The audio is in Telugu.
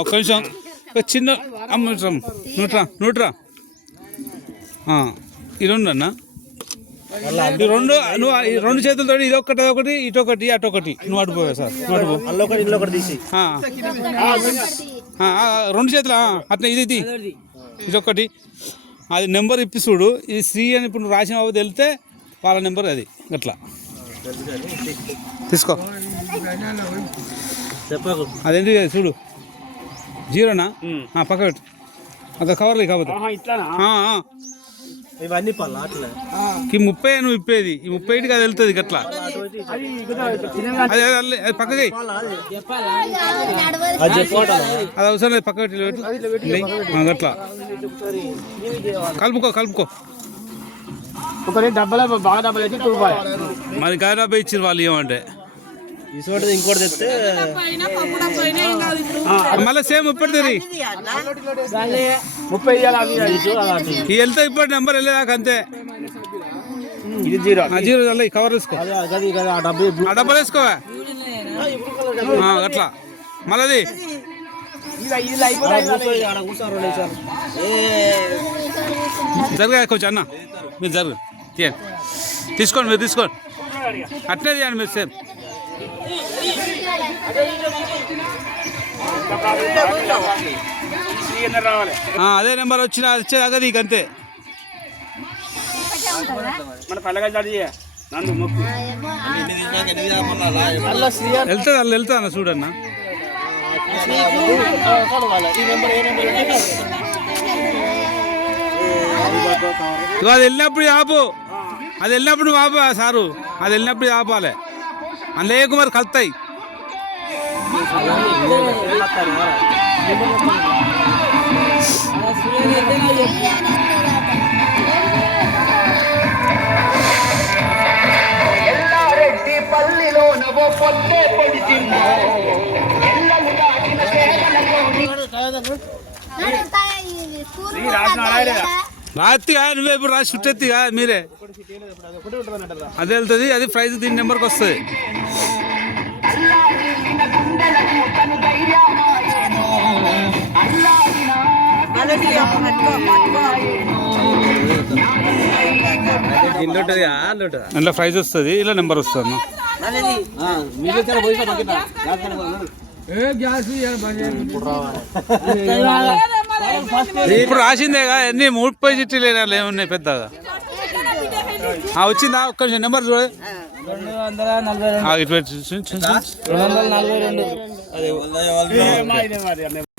ఒక్క నిమిషం చిన్న నూట్రా ఈ రెండు అన్న ఈ రెండు నువ్వు రెండు చేతులతో ఇదొకటి అదొకటి ఇటొకటి అటొకటి నువ్వు అడిపోయావు సార్ రెండు చేతులు అట్లా ఇది ఇదొకటి అది నెంబర్ ఇప్పి చూడు ఇది శ్రీ అని ఇప్పుడు నువ్వు రాసిన బాబు వెళ్తే వాళ్ళ నెంబర్ అది అట్లా తీసుకో అదేంటి చూడు జీరోనా పక్క పెట్టు అక్కడ కవర్లే కాకపోతే ఇవన్నీ 30 నువ్వు ఇప్పేది ఈ 30కి అది వెళ్తుంది గట్లా అది పక్కకి అది అవసరం లేదు పక్క పెట్టి గట్లా కలుపుకో మరి గాయ డబ్బా ఇచ్చారు వాళ్ళు ఏమంటే ఇంకోటి తెస్తే మళ్ళీ సేమ్ ఇప్పటిది వెళ్తే ఇప్పటి నెంబర్ వెళ్ళేదాకా అంతే జీరో కవర్ వేసుకో ఆ డబ్బలు వేసుకోవా అట్లా మళ్ళీ జరగా కొంచెం అన్న మీరు జరుగు తీసుకోండి మీరు తీసుకోండి అట్లే తీయండి మీరు సేమ్ అదే నెంబర్ వచ్చేదాకా నీకు అంతే వెళ్తా అన్న చూడన్న అది వెళ్ళినప్పుడు ఆపు అది వెళ్ళినప్పుడు ఆపా సారు అది వెళ్ళినప్పుడు ఆపాలి అందులో మరి కలుతాయి రాత్రి నువ్వే ఇప్పుడు రాసి చుట్టెత్తి మీరే అదే వెళ్తుంది అది ప్రైజ్ దీని నెంబర్కి వస్తుంది ఇంట్లో ప్రైజ్ వస్తుంది ఇలా నెంబర్ వస్తుంది ఇప్పుడు రాసిందేగా ఎన్ని 30 చిట్టీలు ఏమున్నాయి పెద్దగా వచ్చిందా ఒక్క నెంబర్ చూడ ఇటు